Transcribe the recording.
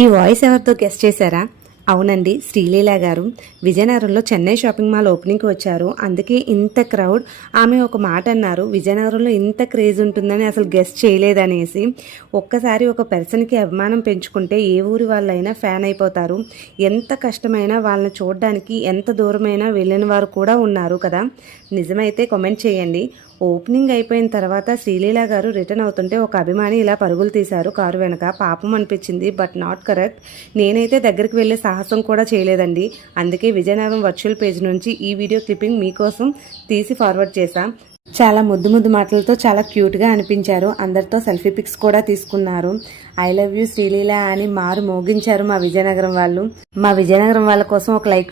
ఈ వాయిస్ ఎవరితో గెస్ట్ చేశారా? అవునండి, శ్రీలీల గారు. విజయనగరంలో చెన్నై షాపింగ్ మాల్ ఓపెనింగ్కి వచ్చారు. అందుకే ఇంత క్రౌడ్. ఆమె ఒక మాట అన్నారు, విజయనగరంలో ఇంత క్రేజ్ ఉంటుందని అసలు గెస్ట్ చేయలేదనేసి. ఒక్కసారి ఒక పర్సన్కి అభిమానం పెంచుకుంటే ఏ ఊరి వాళ్ళైనా ఫ్యాన్ అయిపోతారు. ఎంత కష్టమైనా వాళ్ళని చూడడానికి ఎంత దూరమైనా వెళ్ళిన వారు కూడా ఉన్నారు కదా. నిజమైతే కామెంట్ చేయండి. ఓపెనింగ్ అయిపోయిన తర్వాత శ్రీలీల గారు రిటర్న్ అవుతుంటే ఒక అభిమాని ఇలా పరుగులు తీశారు కారు వెనక. పాపం అనిపించింది, బట్ నాట్ కరెక్ట్. నేనైతే దగ్గరికి వెళ్ళే సాహసం కూడా చేయలేదండి. అందుకే విజయనగరం వర్చువల్ పేజ్ నుంచి ఈ వీడియో క్లిప్పింగ్ మీకోసం తీసి ఫార్వర్డ్ చేశాం. చాలా ముద్దు ముద్దు మాటలతో చాలా క్యూట్గా అనిపించారు. అందరితో సెల్ఫీ పిక్స్ కూడా తీసుకున్నారు. ఐ లవ్ యూ శ్రీలీల అని మారు మోగించారు మా విజయనగరం వాళ్ళు. మా విజయనగరం వాళ్ళ కోసం ఒక లైక్